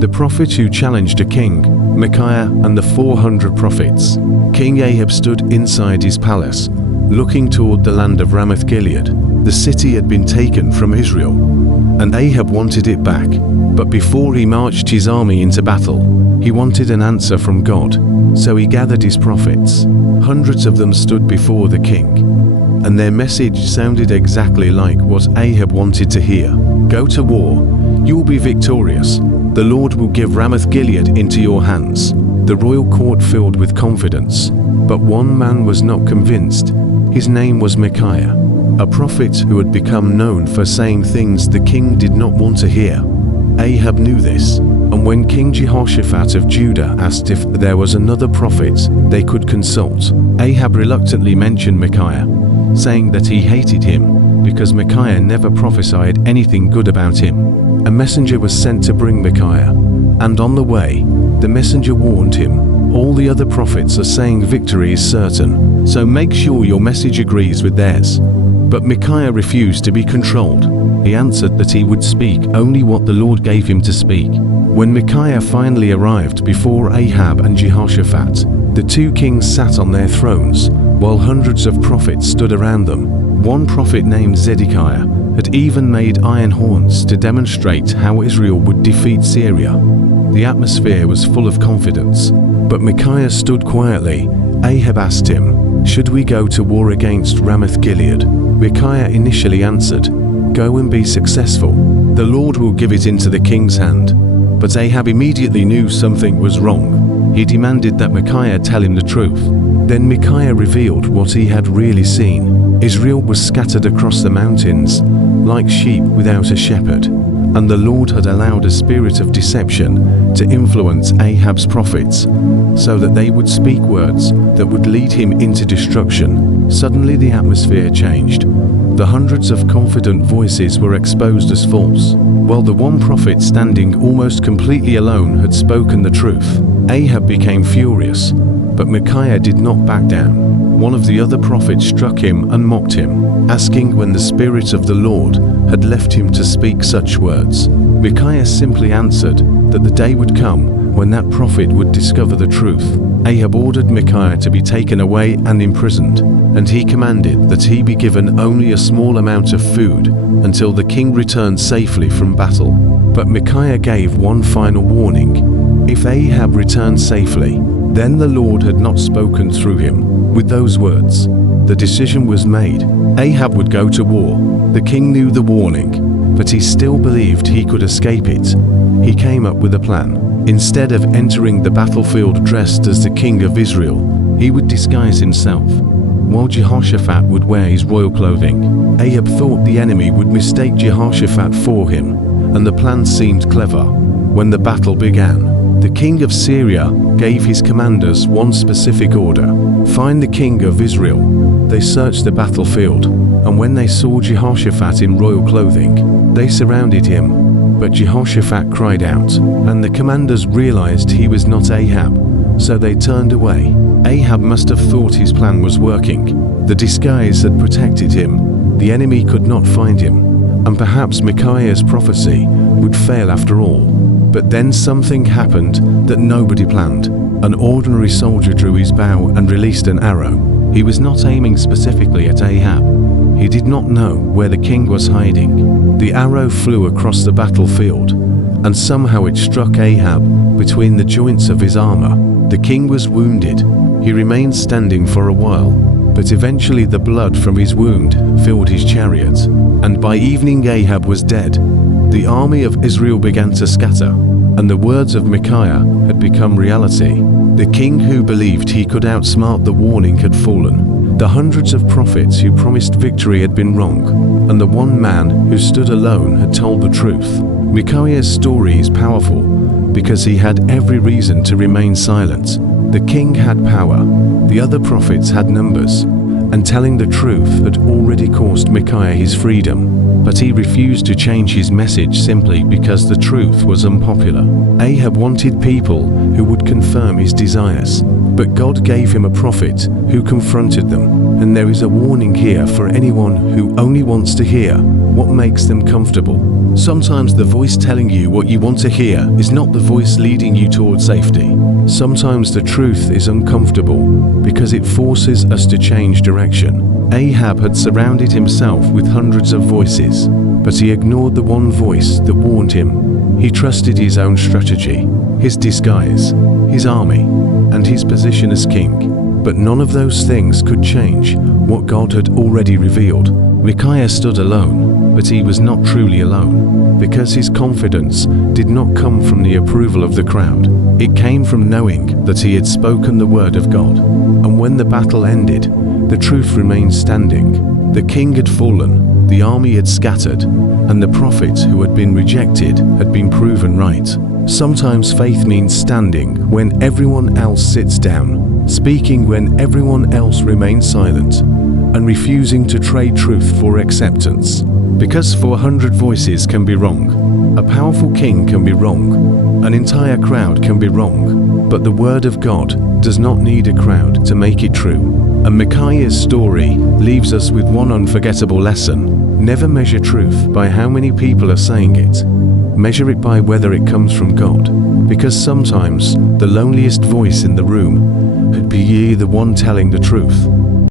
the prophet who challenged a king, Micaiah, and the 400 prophets. King Ahab stood inside his palace, looking toward the land of Ramoth-Gilead. The city had been taken from Israel, and Ahab wanted it back. But before he marched his army into battle, he wanted an answer from God. So he gathered his prophets. Hundreds of them stood before the king, and their message sounded exactly like what Ahab wanted to hear. Go to war. You will be victorious. The Lord will give Ramoth-Gilead into your hands. The royal court filled with confidence. But one man was not convinced. His name was Micaiah, a prophet who had become known for saying things the king did not want to hear. Ahab knew this, and when King Jehoshaphat of Judah asked if there was another prophet they could consult, Ahab reluctantly mentioned Micaiah, saying that he hated him because Micaiah never prophesied anything good about him. A messenger was sent to bring Micaiah, and on the way, the messenger warned him, "All the other prophets are saying victory is certain, so make sure your message agrees with theirs." But Micaiah refused to be controlled. He answered that he would speak only what the Lord gave him to speak. When Micaiah finally arrived before Ahab and Jehoshaphat, the two kings sat on their thrones, while hundreds of prophets stood around them. One prophet named Zedekiah had even made iron horns to demonstrate how Israel would defeat Syria. The atmosphere was full of confidence, but Micaiah stood quietly. Ahab asked him, "Should we go to war against Ramoth-Gilead?" Micaiah initially answered, "Go and be successful. The Lord will give it into the king's hand." But Ahab immediately knew something was wrong. He demanded that Micaiah tell him the truth. Then Micaiah revealed what he had really seen. Israel was scattered across the mountains, like sheep without a shepherd, and the Lord had allowed a spirit of deception to influence Ahab's prophets, so that they would speak words that would lead him into destruction. Suddenly the atmosphere changed. The hundreds of confident voices were exposed as false, while the one prophet standing almost completely alone had spoken the truth. Ahab became furious, but Micaiah did not back down. One of the other prophets struck him and mocked him, asking when the Spirit of the Lord had left him to speak such words. Micaiah simply answered that the day would come when that prophet would discover the truth. Ahab ordered Micaiah to be taken away and imprisoned, and he commanded that he be given only a small amount of food until the king returned safely from battle. But Micaiah gave one final warning: if Ahab returned safely, then the Lord had not spoken through him. With those words, the decision was made. Ahab would go to war. The king knew the warning, but he still believed he could escape it. He came up with a plan. Instead of entering the battlefield dressed as the king of Israel, he would disguise himself, while Jehoshaphat would wear his royal clothing. Ahab thought the enemy would mistake Jehoshaphat for him, and the plan seemed clever. When the battle began, the king of Syria gave his commanders one specific order: find the king of Israel. They searched the battlefield, and when they saw Jehoshaphat in royal clothing, they surrounded him. But Jehoshaphat cried out, and the commanders realized he was not Ahab, so they turned away. Ahab must have thought his plan was working. The disguise had protected him. The enemy could not find him, and perhaps Micaiah's prophecy would fail after all. But then something happened that nobody planned. An ordinary soldier drew his bow and released an arrow. He was not aiming specifically at Ahab. He did not know where the king was hiding. The arrow flew across the battlefield, and somehow it struck Ahab between the joints of his armor. The king was wounded. He remained standing for a while, but eventually the blood from his wound filled his chariot, and by evening Ahab was dead. The army of Israel began to scatter, and the words of Micaiah had become reality. The king who believed he could outsmart the warning had fallen. The hundreds of prophets who promised victory had been wrong, and the one man who stood alone had told the truth. Micaiah's story is powerful because he had every reason to remain silent. The king had power, the other prophets had numbers, and telling the truth had already cost Micaiah his freedom. But he refused to change his message simply because the truth was unpopular. Ahab wanted people who would confirm his desires, but God gave him a prophet who confronted them. And there is a warning here for anyone who only wants to hear what makes them comfortable. Sometimes the voice telling you what you want to hear is not the voice leading you toward safety. Sometimes the truth is uncomfortable because it forces us to change direction. Ahab had surrounded himself with hundreds of voices, but he ignored the one voice that warned him. He trusted his own strategy, his disguise, his army, and his position as king. But none of those things could change what God had already revealed. Micaiah stood alone, but he was not truly alone, because his confidence did not come from the approval of the crowd. It came from knowing that he had spoken the word of God. And when the battle ended, the truth remained standing. The king had fallen, the army had scattered, and the prophet who had been rejected had been proven right. Sometimes faith means standing when everyone else sits down, speaking when everyone else remains silent, and refusing to trade truth for acceptance. Because 400 voices can be wrong, a powerful king can be wrong, an entire crowd can be wrong, but the word of God does not need a crowd to make it true. And Micaiah's story leaves us with one unforgettable lesson. Never measure truth by how many people are saying it. Measure it by whether it comes from God, because sometimes the loneliest voice in the room could be the one telling the truth.